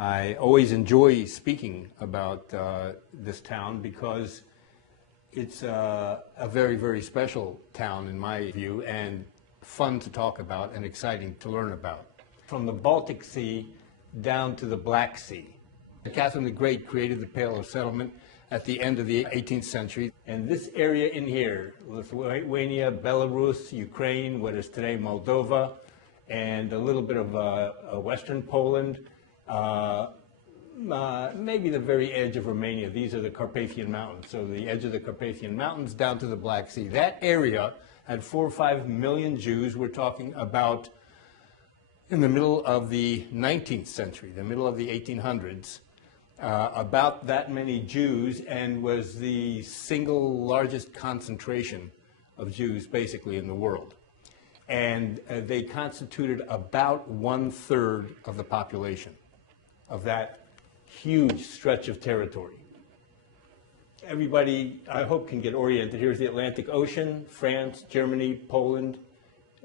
I always enjoy speaking about this town because it's a very, very special town in my view, and fun to talk about and exciting to learn about. From the Baltic Sea down to the Black Sea. Catherine the Great created the Pale of Settlement at the end of the 18th century. And this area in here, Lithuania, Belarus, Ukraine, what is today Moldova, and a little bit of Western Poland, maybe the very edge of Romania. These are the Carpathian Mountains. So the edge of the Carpathian Mountains down to the Black Sea. That area had 4 or 5 million Jews. We're talking about in the middle of the 19th century, the middle of the 1800s. About that many Jews, and was the single largest concentration of Jews basically in the world. And they constituted about 1/3 of the population of that huge stretch of territory. Everybody, I hope, can get oriented. Here's the Atlantic Ocean, France, Germany, Poland,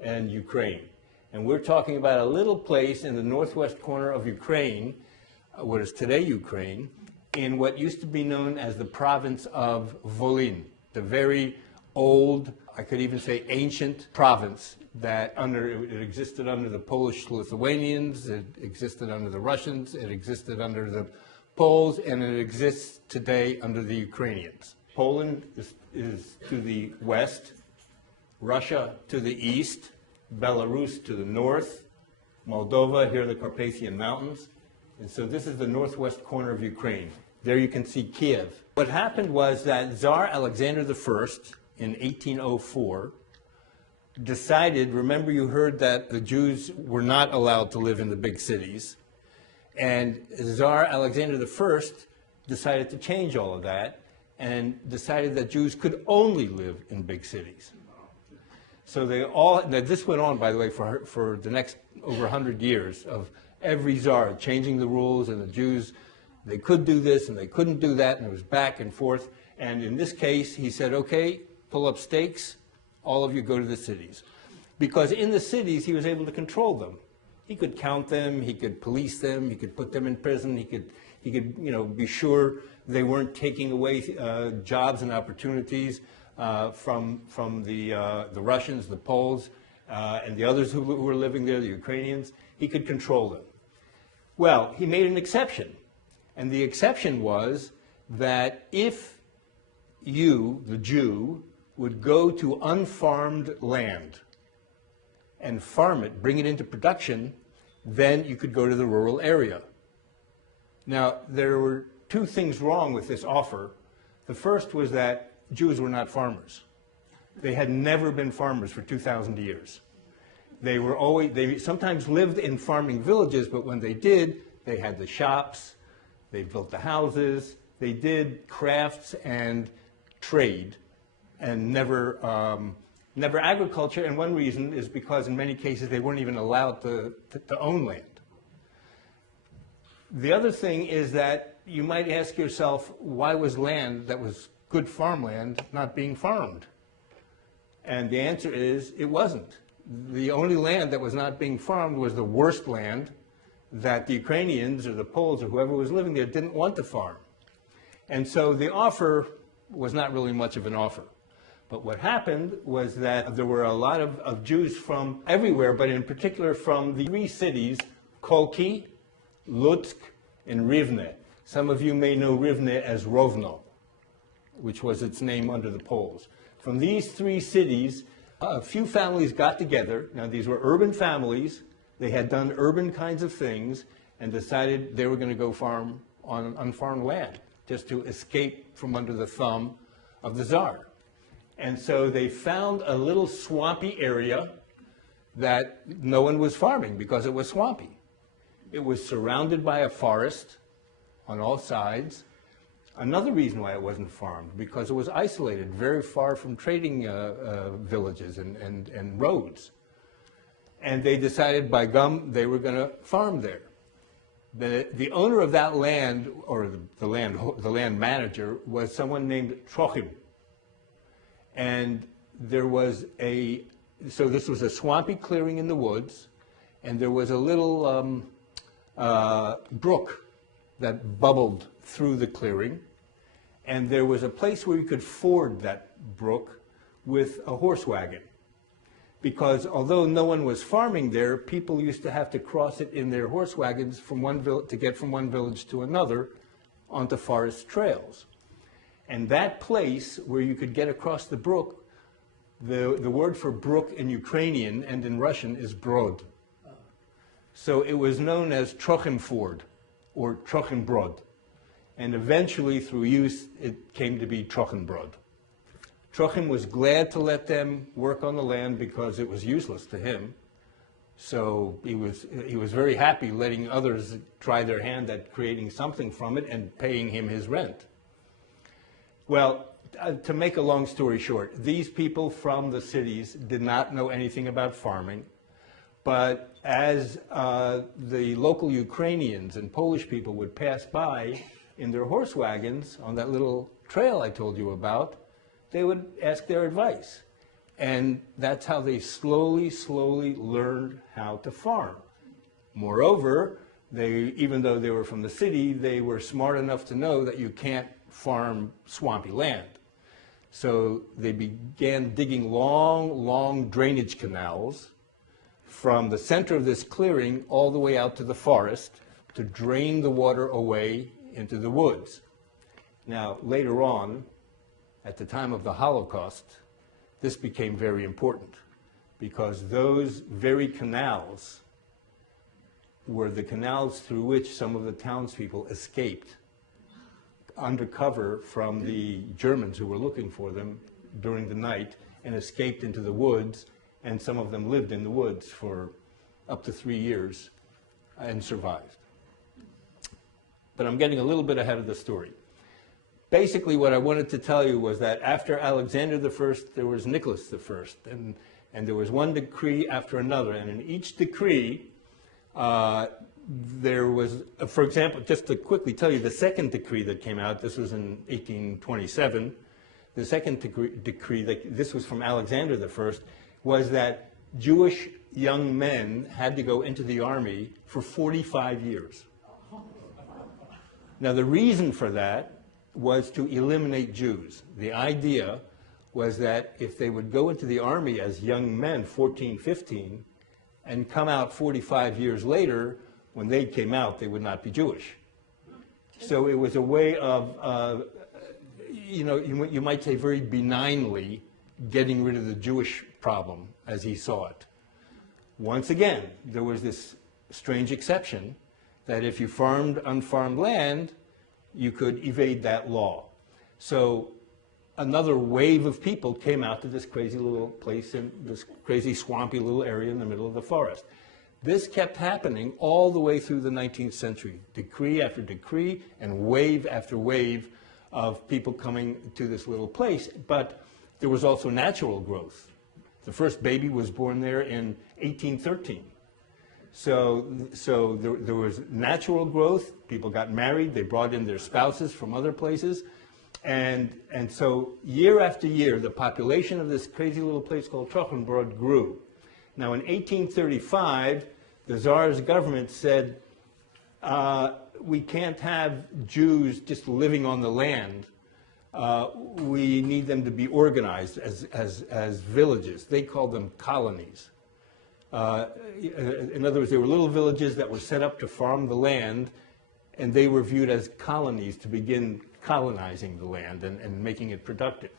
and Ukraine. And we're talking about a little place in the northwest corner of Ukraine, what is today Ukraine, in what used to be known as the province of Volyn, the very old, I could even say ancient province that it existed under the Polish-Lithuanians, it existed under the Russians, it existed under the Poles, and it exists today under the Ukrainians. Poland is to the west, Russia to the east, Belarus to the north, Moldova, here are the Carpathian Mountains. And so this is the northwest corner of Ukraine. There you can see Kiev. What happened was that Tsar Alexander I in 1804 decided, remember you heard that the Jews were not allowed to live in the big cities, and Tsar Alexander I decided to change all of that and decided that Jews could only live in big cities. So now this went on, by the way, for the next over 100 years of every czar changing the rules, and the Jews, they could do this and they couldn't do that, and it was back and forth. And in this case, he said, okay, pull up stakes, all of you go to the cities. Because in the cities, he was able to control them. He could count them, he could police them, he could put them in prison, he could be sure they weren't taking away jobs and opportunities from the Russians, the Poles, and the others who were living there, the Ukrainians. He could control them. Well, he made an exception. And the exception was that if you, the Jew, would go to unfarmed land and farm it, bring it into production, then you could go to the rural area. Now, there were 2 things wrong with this offer. The first was that Jews were not farmers. They had never been farmers for 2,000 years. They sometimes lived in farming villages, but when they did, they had the shops, they built the houses, they did crafts and trade, and never agriculture. And one reason is because in many cases they weren't even allowed to own land. The other thing is that you might ask yourself, why was land that was good farmland not being farmed? And the answer is, it wasn't. The only land that was not being farmed was the worst land that the Ukrainians or the Poles or whoever was living there didn't want to farm. And so the offer was not really much of an offer. But what happened was that there were a lot of Jews from everywhere, but in particular from the 3 cities, Kolki, Lutsk, and Rivne. Some of you may know Rivne as Rovno, which was its name under the Poles. From these 3 cities, a few families got together. Now, these were urban families. They had done urban kinds of things and decided they were going to go farm on unfarmed land just to escape from under the thumb of the Tsar. And so they found a little swampy area that no one was farming because it was swampy. It was surrounded by a forest on all sides. Another reason why it wasn't farmed, because it was isolated, very far from trading villages and roads. And they decided, by gum, they were going to farm there. The owner of that land, or the land manager, was someone named Trochenbrod. And there was so this was a swampy clearing in the woods, and there was a little brook that bubbled through the clearing, and there was a place where you could ford that brook with a horse wagon. Because although no one was farming there, people used to have to cross it in their horse wagons from to get from one village to another onto forest trails. And that place where you could get across the brook, the word for brook in Ukrainian and in Russian is brod. So it was known as Trochenford or Trochenbrod. And eventually, through use, it came to be Trochenbrod. Trochen was glad to let them work on the land because it was useless to him. So he was very happy letting others try their hand at creating something from it and paying him his rent. Well, to make a long story short, these people from the cities did not know anything about farming. But as the local Ukrainians and Polish people would pass by in their horse wagons on that little trail I told you about, they would ask their advice. And that's how they slowly learned how to farm. Moreover, even though they were from the city, they were smart enough to know that you can't farm swampy land. So they began digging long drainage canals from the center of this clearing all the way out to the forest to drain the water away into the woods. Now, later on, at the time of the Holocaust, this became very important because those very canals were the canals through which some of the townspeople escaped undercover from the Germans who were looking for them during the night and escaped into the woods, and some of them lived in the woods for up to 3 years and survived. But I'm getting a little bit ahead of the story. Basically, what I wanted to tell you was that after Alexander I, there was Nicholas I, and there was one decree after another, and in each decree, there was, for example, just to quickly tell you, the second decree that came out, this was in 1827, the second decree, this was from Alexander I, was that Jewish young men had to go into the army for 45 years. Now, the reason for that was to eliminate Jews. The idea was that if they would go into the army as young men, 14, 15, and come out 45 years later, when they came out, they would not be Jewish. So it was a way of, you might say very benignly, getting rid of the Jewish problem as he saw it. Once again, there was this strange exception that if you farmed unfarmed land, you could evade that law. So another wave of people came out to this crazy little place in this crazy swampy little area in the middle of the forest. This kept happening all the way through the 19th century, decree after decree and wave after wave of people coming to this little place. But there was also natural growth. The first baby was born there in 1813. So there was natural growth. People got married. They brought in their spouses from other places. And so year after year, the population of this crazy little place called Trochenbrod grew. Now, in 1835, the Tsar's government said, we can't have Jews just living on the land. We need them to be organized as villages. They called them colonies. In other words, they were little villages that were set up to farm the land, and they were viewed as colonies to begin colonizing the land and making it productive.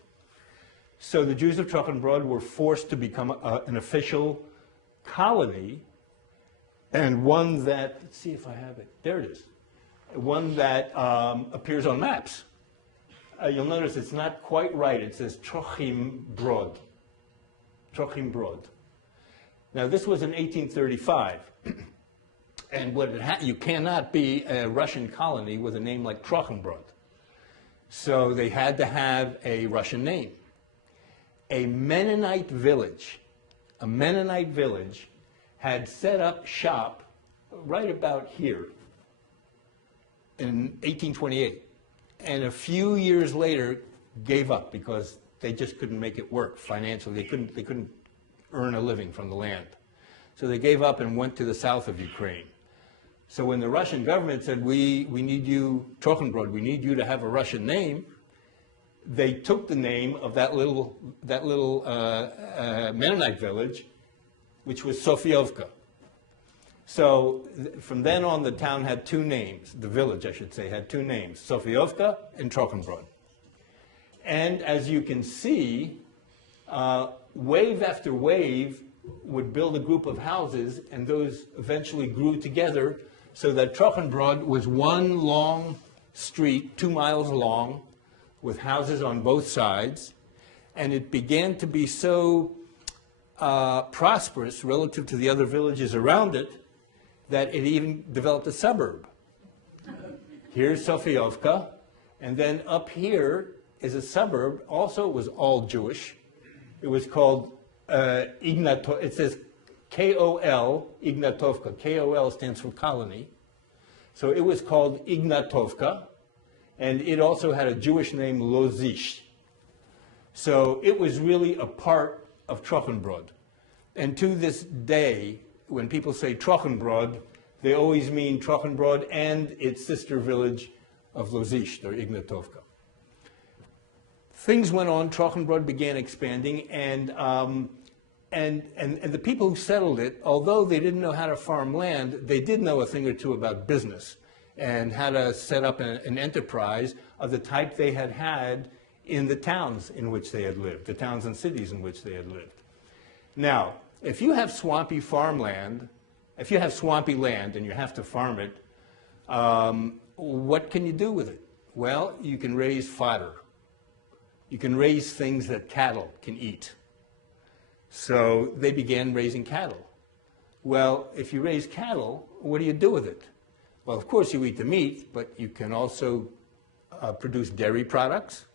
So the Jews of Trochenbrod were forced to become an official colony, and one that, let's see if I have it, there it is, one that appears on maps. You'll notice it's not quite right. It says Trochenbrod. Trochenbrod. Now, this was in 1835, and you cannot be a Russian colony with a name like Trochenbrod. So they had to have a Russian name. A Mennonite village had set up shop right about here in 1828, and a few years later gave up because they just couldn't make it work financially. They couldn't earn a living from the land. So they gave up and went to the south of Ukraine. So when the Russian government said, we need you, Trochenbrod, we need you to have a Russian name, they took the name of that little Mennonite village, which was Sofiovka. So from then on, the town had two names. The village, I should say, had two names, Sofiovka and Trochenbrod. And as you can see, wave after wave would build a group of houses, and those eventually grew together so that Trochenbrod was one long street, 2 miles long, with houses on both sides. And it began to be so prosperous relative to the other villages around it that it even developed a suburb. Here's Sofiovka, and then up here is a suburb. Also, it was all Jewish. It was called it says K-O-L, Ignatovka. K-O-L stands for colony. So it was called Ignatovka, and it also had a Jewish name, Lozish. So it was really a part of Trochenbrod. And to this day, when people say Trochenbrod, they always mean Trochenbrod and its sister village of Lozish, or Ignatovka. Things went on, Trochenbrod began expanding, and the people who settled it, although they didn't know how to farm land, they did know a thing or two about business and how to set up an enterprise of the type they had had in the towns in which they had lived, the towns and cities in which they had lived. Now, if you have swampy farmland, if you have swampy land and you have to farm it, what can you do with it? Well, you can raise fodder. You can raise things that cattle can eat. So they began raising cattle. Well, if you raise cattle, what do you do with it? Well, of course, you eat the meat, but you can also produce dairy products,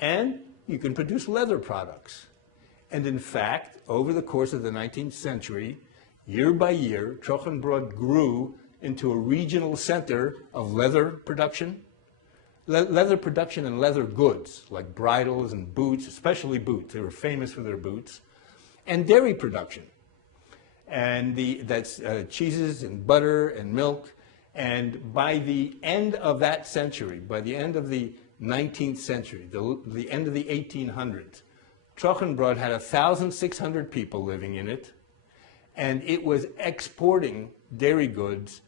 and you can produce leather products. And in fact, over the course of the 19th century, year by year, Trochenbrod grew into a regional center of leather production, and leather goods, like bridles and boots, especially boots. They were famous for their boots. And dairy production. And that's cheeses and butter and milk. And by the end of that century, by the end of the 19th century, the end of the 1800s, Trochenbrod had 1,600 people living in it. And it was exporting dairy goods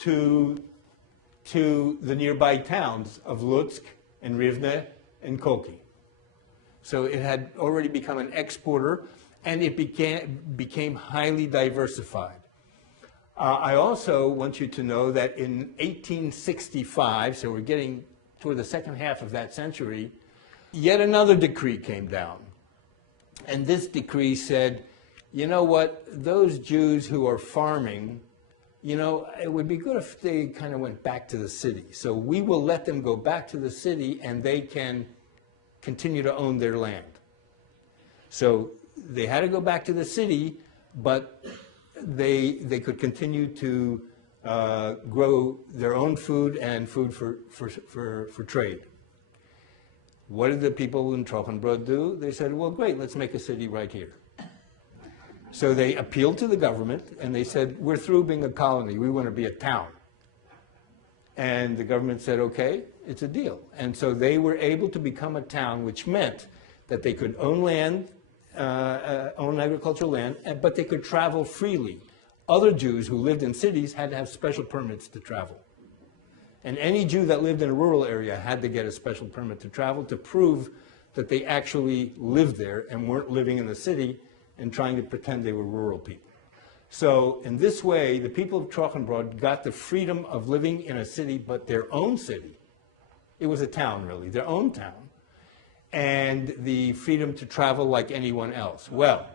to the nearby towns of Lutsk and Rivne and Koki. So it had already become an exporter, and it became highly diversified. I also want you to know that in 1865, so we're getting toward the second half of that century, yet another decree came down. And this decree said, you know what, those Jews who are farming, you know, it would be good if they kind of went back to the city. So we will let them go back to the city, and they can continue to own their land. So they had to go back to the city, but they could continue to grow their own food and food for trade. What did the people in Trochenbrod do? They said, well, great, let's make a city right here. So they appealed to the government, and they said, we're through being a colony. We want to be a town. And the government said, okay, it's a deal. And so they were able to become a town, which meant that they could own land, own agricultural land, but they could travel freely. Other Jews who lived in cities had to have special permits to travel. And any Jew that lived in a rural area had to get a special permit to travel to prove that they actually lived there and weren't living in the city and trying to pretend they were rural people. So in this way, the people of Trochenbrod got the freedom of living in a city, but their own city. It was a town, really, their own town, and the freedom to travel like anyone else. Well,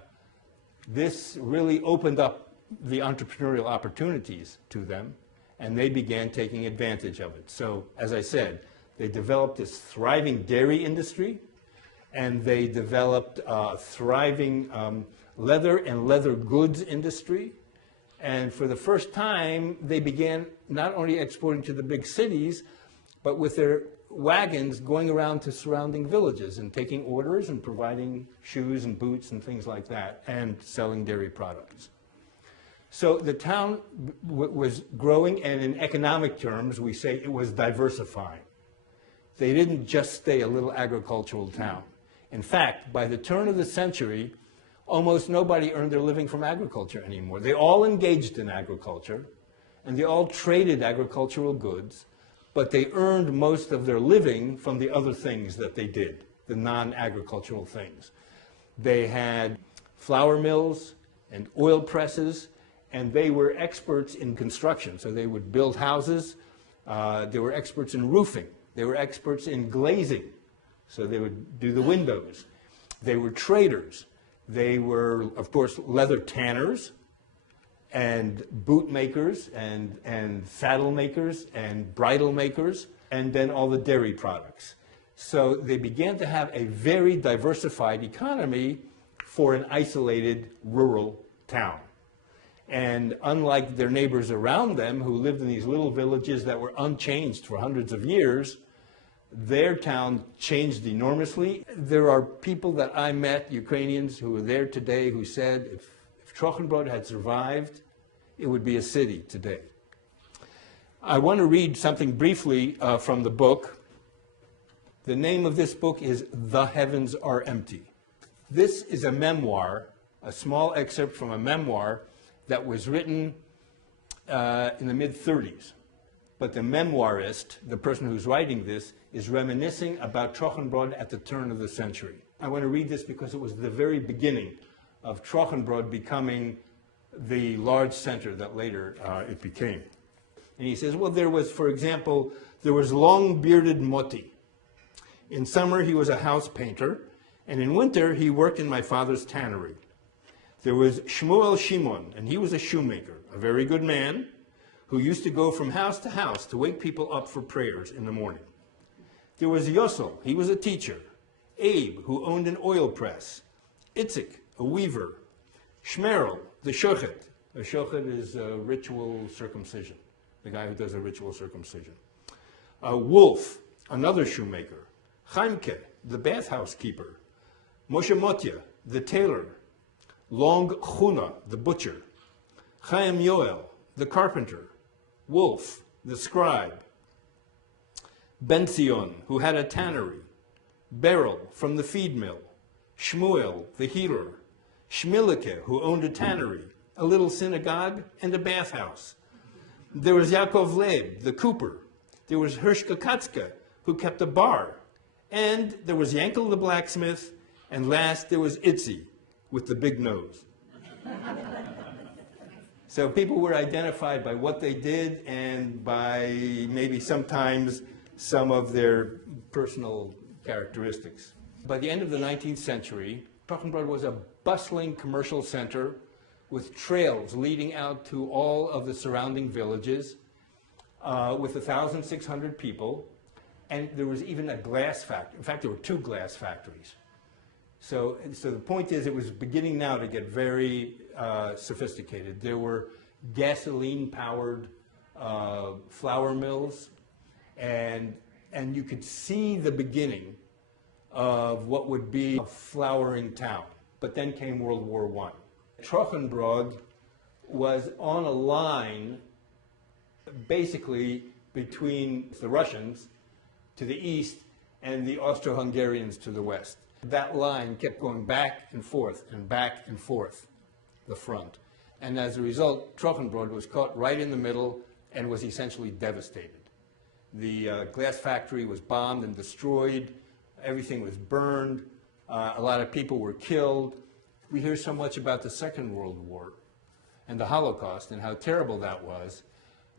this really opened up the entrepreneurial opportunities to them, and they began taking advantage of it. So, as I said, they developed this thriving dairy industry, and they developed a thriving leather and leather goods industry. And for the first time, they began not only exporting to the big cities, but with their wagons going around to surrounding villages and taking orders and providing shoes and boots and things like that, and selling dairy products. So the town was growing, and in economic terms, we say it was diversifying. They didn't just stay a little agricultural town. In fact, by the turn of the century, almost nobody earned their living from agriculture anymore. They all engaged in agriculture, and they all traded agricultural goods, but they earned most of their living from the other things that they did, the non-agricultural things. They had flour mills and oil presses, and they were experts in construction. So they would build houses. They were experts in roofing. They were experts in glazing. So they would do the windows. They were traders. They were, of course, leather tanners and boot makers and saddle makers and bridle makers, and then all the dairy products. So they began to have a very diversified economy for an isolated rural town. And unlike their neighbors around them who lived in these little villages that were unchanged for hundreds of years, their town changed enormously. There are people that I met, Ukrainians who are there today, who said if Trochenbrod had survived, it would be a city today. I want to read something briefly from the book. The name of this book is The Heavens Are Empty. This is a memoir, a small excerpt from a memoir that was written in the mid-30s. But the memoirist, the person who's writing this, is reminiscing about Trochenbrod at the turn of the century. I want to read this because it was the very beginning of Trochenbrod becoming the large center that later it became. And he says, well, there was, for example, there was long-bearded Moti. In summer, he was a house painter, and in winter, he worked in my father's tannery. There was Shmuel Shimon, and he was a shoemaker, a very good man, who used to go from house to house to wake people up for prayers in the morning. There was Yosel, he was a teacher. Abe, who owned an oil press. Itzik, a weaver. Shmerel, the shochet. A shochet is a ritual circumcision, the guy who does a ritual circumcision. Wolf, another shoemaker. Chaimke, the bathhouse keeper. Moshe Motya, the tailor. Long Chuna, the butcher. Chaim Yoel, the carpenter. Wolf, the scribe. Benzion, who had a tannery. Beryl, from the feed mill. Shmuel, the healer. Shmileke, who owned a tannery, a little synagogue, and a bathhouse. There was Yaakov Leib, the cooper. There was Hershka Katzka, who kept a bar. And there was Yankel the blacksmith. And last, there was Itzi, with the big nose. So people were identified by what they did and by maybe sometimes some of their personal characteristics. By the end of the 19th century, Trochenbrod was a bustling commercial center with trails leading out to all of the surrounding villages with 1,600 people. And there was even a glass factory. In fact, there were 2 glass factories. So the point is, it was beginning now to get very sophisticated. There were gasoline-powered flour mills, and you could see the beginning of what would be a flowering town. But then came World War I. Trochenbrod was on a line basically between the Russians to the east and the Austro-Hungarians to the west. That line kept going back and forth, the front. And as a result, Trochenbrod was caught right in the middle and was essentially devastated. The glass factory was bombed and destroyed. Everything was burned. A lot of people were killed. We hear so much about the Second World War and the Holocaust and how terrible that was.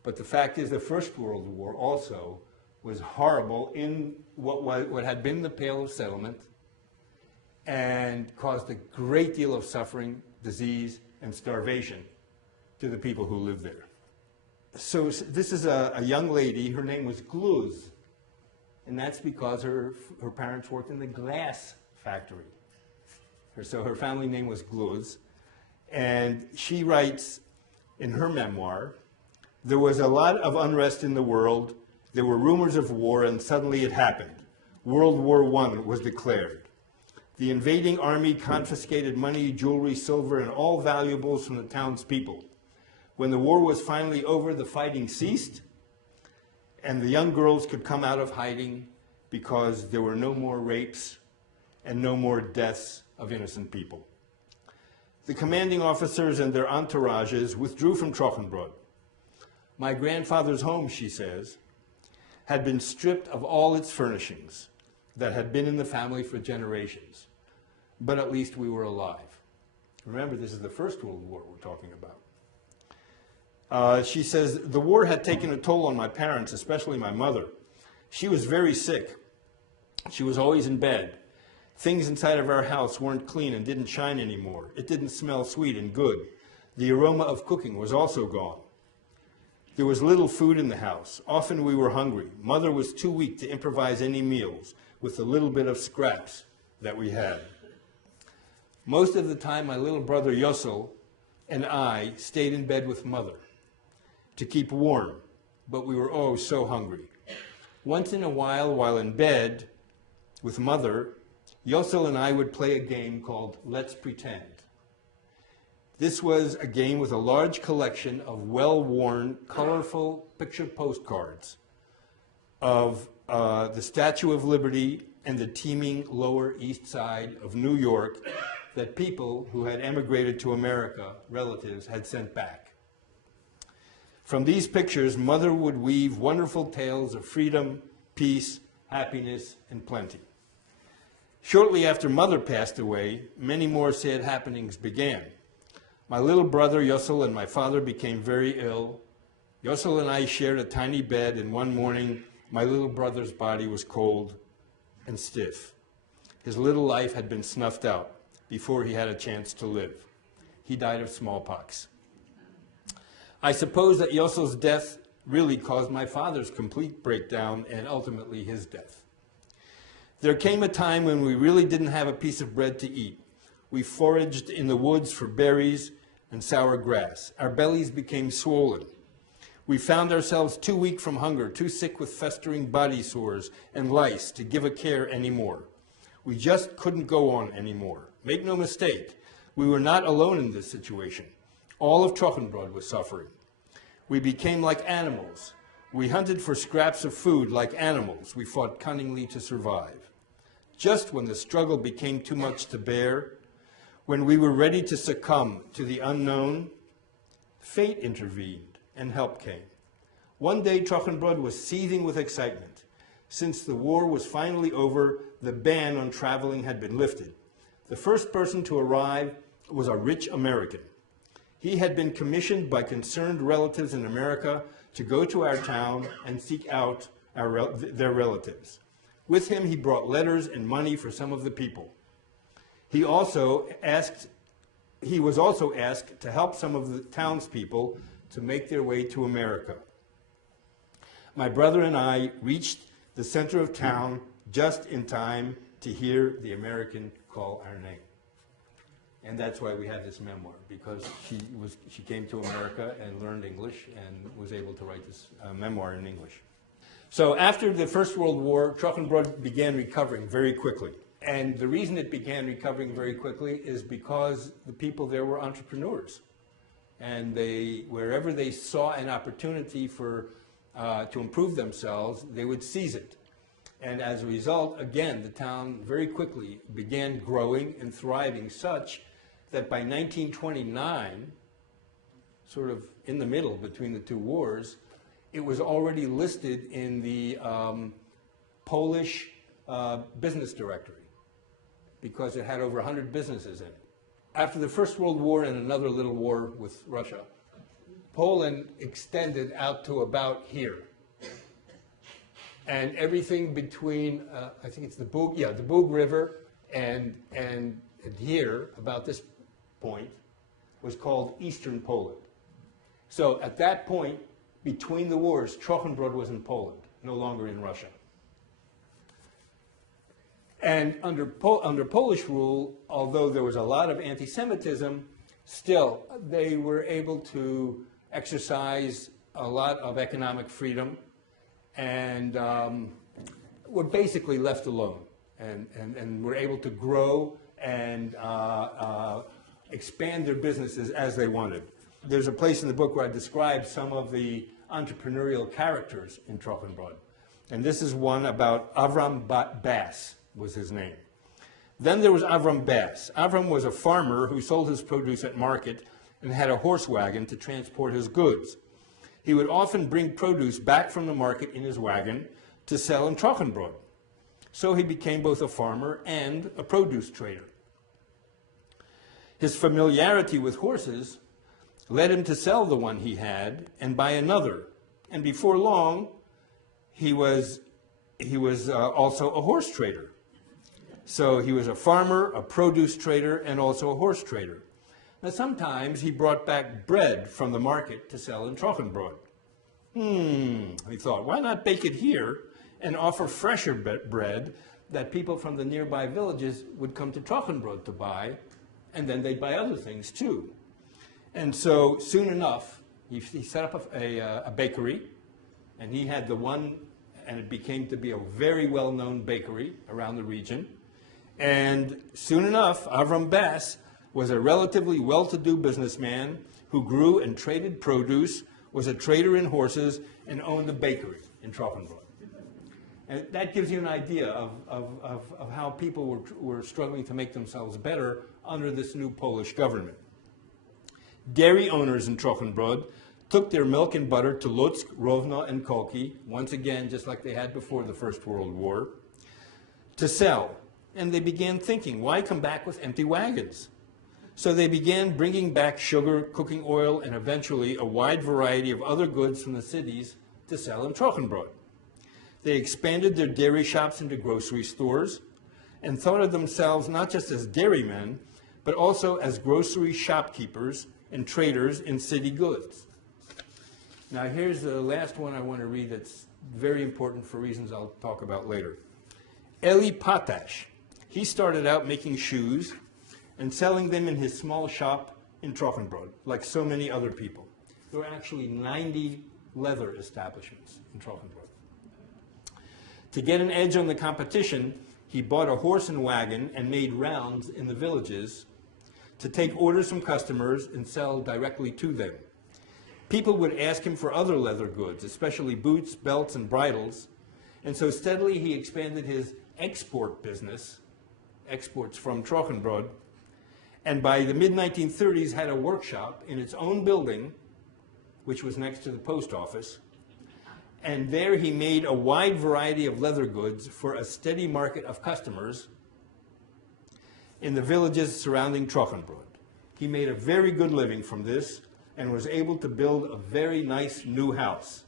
But the fact is, the First World War also was horrible in what had been the Pale of Settlement, and caused a great deal of suffering, disease, and starvation to the people who lived there. So this is a young lady. Her name was Gluz, and that's because her parents worked in the glass factory. So her family name was Gluz, and she writes in her memoir, there was a lot of unrest in the world. There were rumors of war, and suddenly it happened. World War I was declared. The invading army confiscated money, jewelry, silver, and all valuables from the townspeople. When the war was finally over, the fighting ceased, and the young girls could come out of hiding because there were no more rapes and no more deaths of innocent people. The commanding officers and their entourages withdrew from Trochenbrod. My grandfather's home, she says, had been stripped of all its furnishings that had been in the family for generations, but at least we were alive. Remember, this is the First World War we're talking about. She says, the war had taken a toll on my parents, especially my mother. She was very sick. She was always in bed. Things inside of our house weren't clean and didn't shine anymore. It didn't smell sweet and good. The aroma of cooking was also gone. There was little food in the house. Often we were hungry. Mother was too weak to improvise any meals with the little bit of scraps that we had. Most of the time, my little brother Yossel and I stayed in bed with Mother to keep warm, but we were oh so hungry. Once in a while in bed with Mother, Yossel and I would play a game called Let's Pretend. This was a game with a large collection of well-worn, colorful picture postcards of the Statue of Liberty and the teeming Lower East Side of New York that people who had emigrated to America, relatives, had sent back. From these pictures, Mother would weave wonderful tales of freedom, peace, happiness, and plenty. Shortly after Mother passed away, many more sad happenings began. My little brother Yossel and my father became very ill. Yossel and I shared a tiny bed, and one morning my little brother's body was cold and stiff. His little life had been snuffed out before he had a chance to live. He died of smallpox. I suppose that Yossel's death really caused my father's complete breakdown and ultimately his death. There came a time when we really didn't have a piece of bread to eat. We foraged in the woods for berries and sour grass. Our bellies became swollen. We found ourselves too weak from hunger, too sick with festering body sores and lice to give a care anymore. We just couldn't go on anymore. Make no mistake, we were not alone in this situation. All of Trochenbrod was suffering. We became like animals. We hunted for scraps of food like animals. We fought cunningly to survive. Just when the struggle became too much to bear, when we were ready to succumb to the unknown, fate intervened and help came. One day, Trochenbrod was seething with excitement. Since the war was finally over, the ban on traveling had been lifted. The first person to arrive was a rich American. He had been commissioned by concerned relatives in America to go to our town and seek out their relatives. With him, he brought letters and money for some of the people. He was also asked to help some of the townspeople to make their way to America. My brother and I reached the center of town just in time to hear the American call our name. And that's why we had this memoir, because she came to America and learned English and was able to write this memoir in English. So after the First World War, Trochenbrod began recovering very quickly. And the reason it began recovering very quickly is because the people there were entrepreneurs. And wherever they saw an opportunity to improve themselves, they would seize it. And as a result, again, the town very quickly began growing and thriving such that by 1929, sort of in the middle between the two wars, it was already listed in the Polish business directory because it had over 100 businesses in it. After the First World War and another little war with Russia, Poland extended out to about here. And everything between, I think it's the Bug River and here, about this point, was called Eastern Poland. So at that point, between the wars, Trochenbrod was in Poland, no longer in Russia. And under Polish rule, although there was a lot of anti-Semitism, still they were able to exercise a lot of economic freedom and were basically left alone and were able to grow and expand their businesses as they wanted. there's a place in the book where I describe some of the entrepreneurial characters in Trochenbrod. And this is one about Avrom Bass was his name. Then there was Avrom Bass. Avrom was a farmer who sold his produce at market and had a horse wagon to transport his goods. He would often bring produce back from the market in his wagon to sell in Trochenbrod. So he became both a farmer and a produce trader. His familiarity with horses led him to sell the one he had and buy another. And before long, he was also a horse trader. So he was a farmer, a produce trader, and also a horse trader. Now sometimes he brought back bread from the market to sell in Trochenbrod. He thought, why not bake it here and offer fresher bread that people from the nearby villages would come to Trochenbrod to buy, and then they'd buy other things too. And so soon enough, he set up a bakery, and he had the one, and it became to be a very well-known bakery around the region. And soon enough, Avrom Bass was a relatively well-to-do businessman who grew and traded produce, was a trader in horses, and owned a bakery in Trochenbrod. And that gives you an idea of how people were struggling to make themselves better under this new Polish government. Dairy owners in Trochenbrod took their milk and butter to Lutsk, Rovno, and Kolki, once again, just like they had before the First World War, to sell. And they began thinking, why come back with empty wagons? So they began bringing back sugar, cooking oil, and eventually a wide variety of other goods from the cities to sell in Trochenbrod. They expanded their dairy shops into grocery stores and thought of themselves not just as dairymen, but also as grocery shopkeepers and traders in city goods. Now here's the last one I want to read that's very important for reasons I'll talk about later. Eli Patash. He started out making shoes and selling them in his small shop in Trochenbrod, like so many other people. There were actually 90 leather establishments in Trochenbrod. To get an edge on the competition, he bought a horse and wagon and made rounds in the villages to take orders from customers and sell directly to them. People would ask him for other leather goods, especially boots, belts, and bridles, and so steadily he expanded his export business, exports from Trochenbrod, and by the mid-1930s had a workshop in its own building, which was next to the post office, and there he made a wide variety of leather goods for a steady market of customers in the villages surrounding Trochenbrod. He made a very good living from this and was able to build a very nice new house.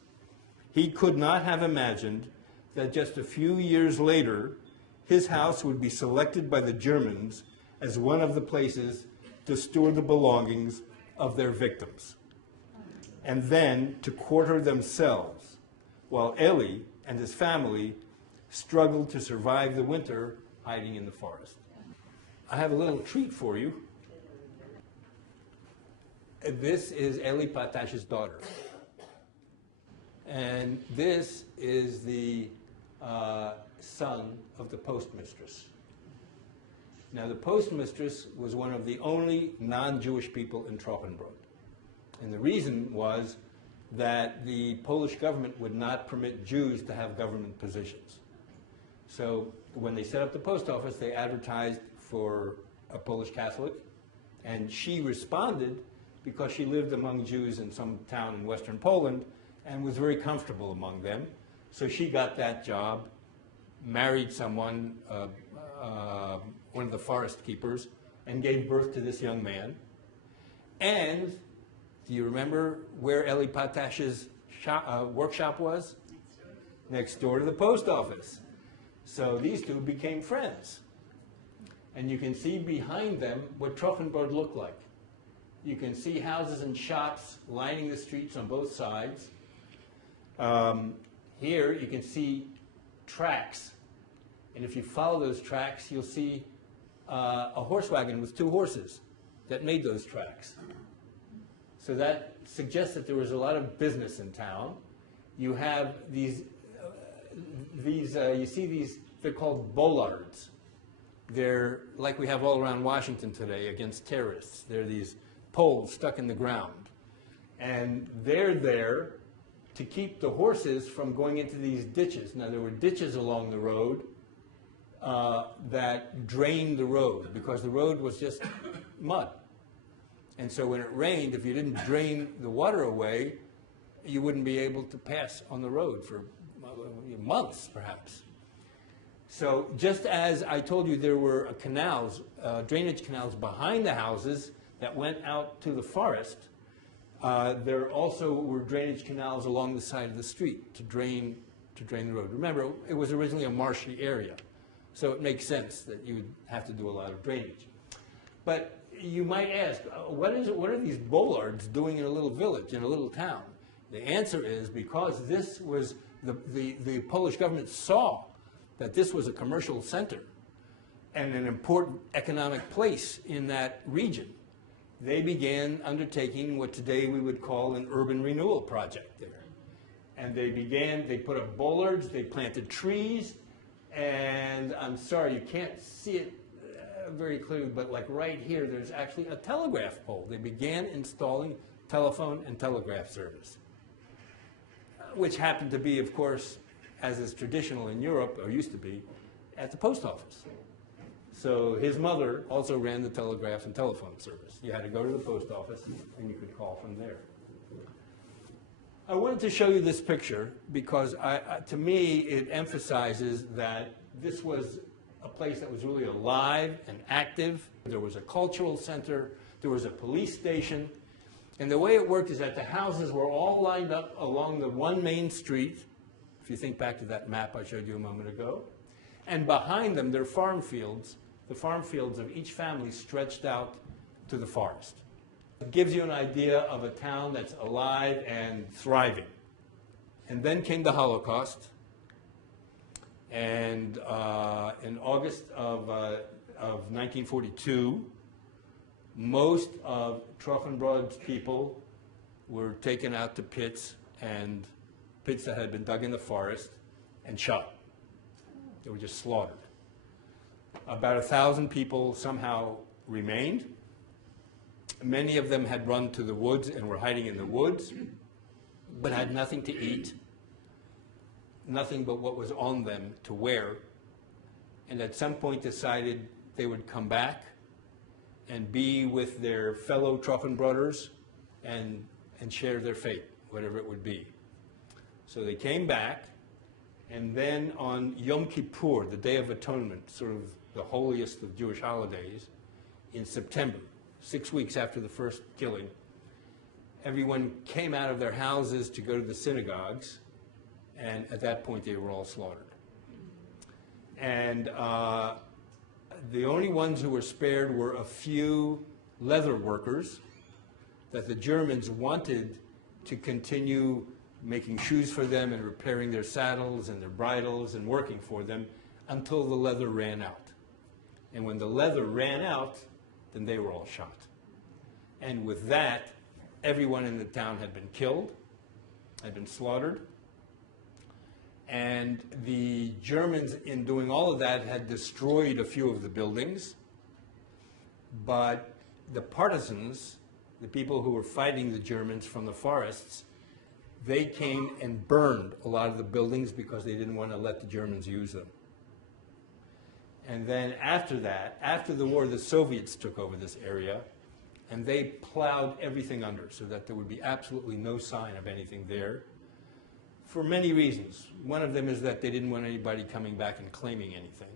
He could not have imagined that just a few years later, his house would be selected by the Germans as one of the places to store the belongings of their victims, and then to quarter themselves, while Eli and his family struggled to survive the winter hiding in the forest. I have a little treat for you. This is Eli Patash's daughter. And this is the son of the postmistress. Now, the postmistress was one of the only non-Jewish people in Trochenbrod. And the reason was that the Polish government would not permit Jews to have government positions. So when they set up the post office, they advertised for a Polish Catholic, and she responded because she lived among Jews in some town in Western Poland and was very comfortable among them. So she got that job, married someone, one of the forest keepers, and gave birth to this young man. And do you remember where Eli Patash's workshop was? Next door to the post office. So these two became friends. And you can see behind them what Trochenbrod looked like. You can see houses and shops lining the streets on both sides. Here you can see tracks. And if you follow those tracks, you'll see a horse wagon with two horses that made those tracks. So that suggests that there was a lot of business in town. You have these, you see these, they're called bollards. They're like we have all around Washington today against terrorists. They're these poles stuck in the ground. And they're there to keep the horses from going into these ditches. Now, there were ditches along the road that drained the road because the road was just mud. And so when it rained, if you didn't drain the water away, you wouldn't be able to pass on the road for months, perhaps. So just as I told you there were canals, drainage canals behind the houses that went out to the forest, there also were drainage canals along the side of the street to drain the road. Remember, it was originally a marshy area, so it makes sense that you would have to do a lot of drainage. But you might ask, what are these bollards doing in a little village, in a little town? The answer is because this was, the Polish government saw that this was a commercial center and an important economic place in that region. They began undertaking what today we would call an urban renewal project there. And they put up bollards, they planted trees, and I'm sorry, you can't see it very clearly, but like right here, there's actually a telegraph pole. They began installing telephone and telegraph service, which happened to be, of course, as is traditional in Europe, or used to be, at the post office. So his mother also ran the telegraph and telephone service. You had to go to the post office, and you could call from there. I wanted to show you this picture because, to me, it emphasizes that this was a place that was really alive and active. There was a cultural center. There was a police station. And the way it worked is that the houses were all lined up along the one main street, if you think back to that map I showed you a moment ago. And behind them, there are farm fields. The farm fields of each family stretched out to the forest. It gives you an idea of a town that's alive and thriving. And then came the Holocaust. And in August of 1942, most of Trochenbrod's people were taken out to pits that had been dug in the forest and shot. They were just slaughtered. About 1,000 people somehow remained. Many of them had run to the woods and were hiding in the woods, but had nothing to eat, nothing but what was on them to wear, and at some point decided they would come back and be with their fellow Trochenbroders and share their fate, whatever it would be. So they came back, and then on Yom Kippur, the Day of Atonement, sort of the holiest of Jewish holidays, in September, 6 weeks after the first killing, everyone came out of their houses to go to the synagogues, and at that point they were all slaughtered. And the only ones who were spared were a few leather workers that the Germans wanted to continue making shoes for them and repairing their saddles and their bridles and working for them until the leather ran out. And when the leather ran out, then they were all shot. And with that, everyone in the town had been killed, had been slaughtered. And the Germans, in doing all of that, had destroyed a few of the buildings. But the partisans, the people who were fighting the Germans from the forests, they came and burned a lot of the buildings because they didn't want to let the Germans use them. And then after that, after the war, the Soviets took over this area, and they plowed everything under so that there would be absolutely no sign of anything there, for many reasons. One of them is that they didn't want anybody coming back and claiming anything.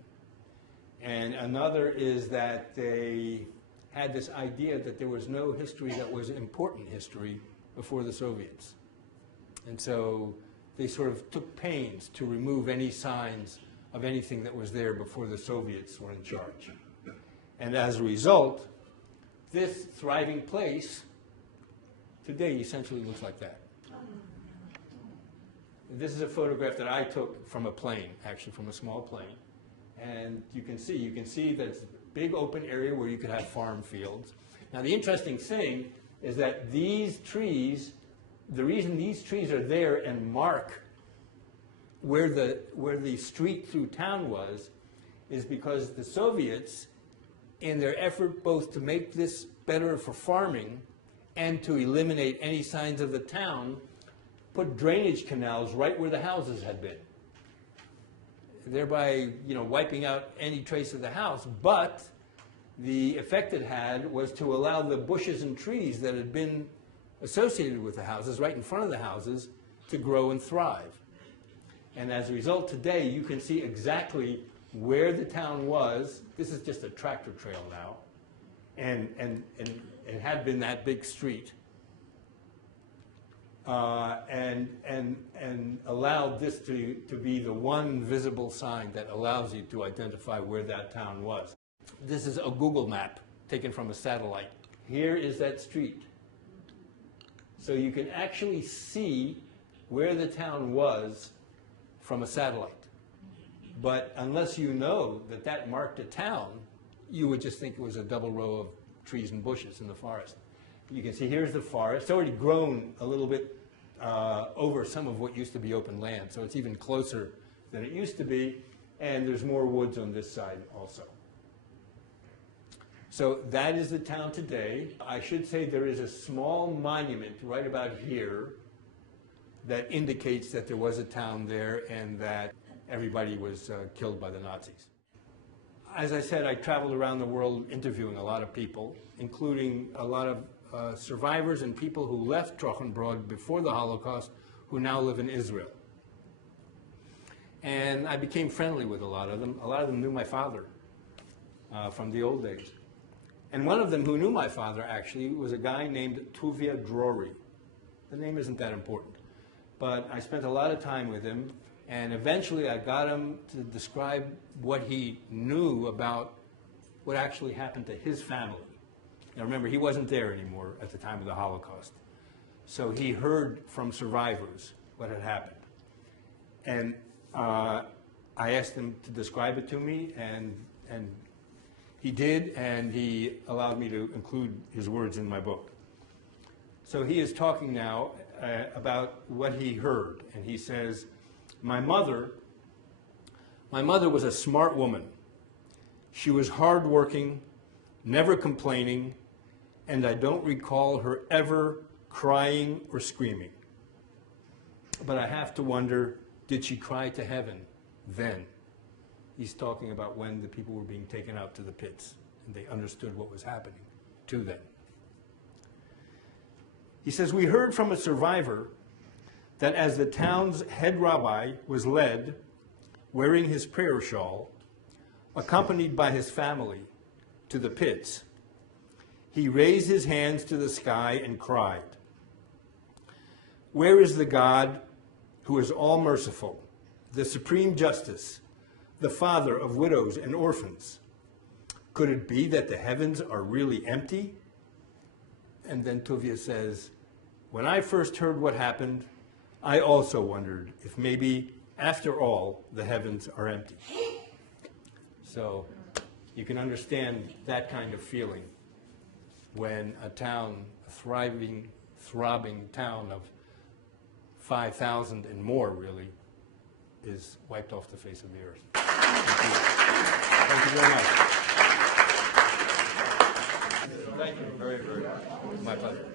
And another is that they had this idea that there was no history that was important history before the Soviets. And so they sort of took pains to remove any signs of anything that was there before the Soviets were in charge. And as a result, this thriving place today essentially looks like that. This is a photograph that I took from a plane, actually from a small plane. And you can see that it's a big open area where you could have farm fields. Now the interesting thing is that these trees, the reason these trees are there and mark where the street through town was is because the Soviets, in their effort both to make this better for farming and to eliminate any signs of the town, put drainage canals right where the houses had been, thereby, wiping out any trace of the house. But the effect it had was to allow the bushes and trees that had been associated with the houses, right in front of the houses, to grow and thrive. And as a result, today you can see exactly where the town was. This is just a tractor trail now, and it had been that big street, and allowed this to be the one visible sign that allows you to identify where that town was. This is a Google map taken from a satellite. Here is that street. So you can actually see where the town was from a satellite. But unless you know that that marked a town, you would just think it was a double row of trees and bushes in the forest. You can see here's the forest. It's already grown a little bit over some of what used to be open land, so it's even closer than it used to be, and there's more woods on this side also. So that is the town today. I should say there is a small monument right about here that indicates that there was a town there and that everybody was killed by the Nazis. As I said, I traveled around the world interviewing a lot of people, including a lot of survivors and people who left Trochenbrod before the Holocaust who now live in Israel. And I became friendly with a lot of them. A lot of them knew my father from the old days. And one of them who knew my father actually was a guy named Tuvia Drury. The name isn't that important. But I spent a lot of time with him, and eventually I got him to describe what he knew about what actually happened to his family. Now remember, he wasn't there anymore at the time of the Holocaust. So he heard from survivors what had happened. And I asked him to describe it to me, and he did, and he allowed me to include his words in my book. So he is talking now about what he heard, and he says, my mother was a smart woman. She was hardworking, never complaining, and I don't recall her ever crying or screaming. But I have to wonder, did she cry to heaven then? He's talking about when the people were being taken out to the pits, and they understood what was happening to them. He says, we heard from a survivor that as the town's head rabbi was led, wearing his prayer shawl, accompanied by his family, to the pits, he raised his hands to the sky and cried, where is the God who is all-merciful, the supreme justice, the father of widows and orphans? Could it be that the heavens are really empty? And then Tuvia says, when I first heard what happened, I also wondered if maybe, after all, the heavens are empty. So you can understand that kind of feeling when a town, a thriving, throbbing town of 5,000 and more, really, is wiped off the face of the earth. Thank you very much. Thank you very, very much. My pleasure.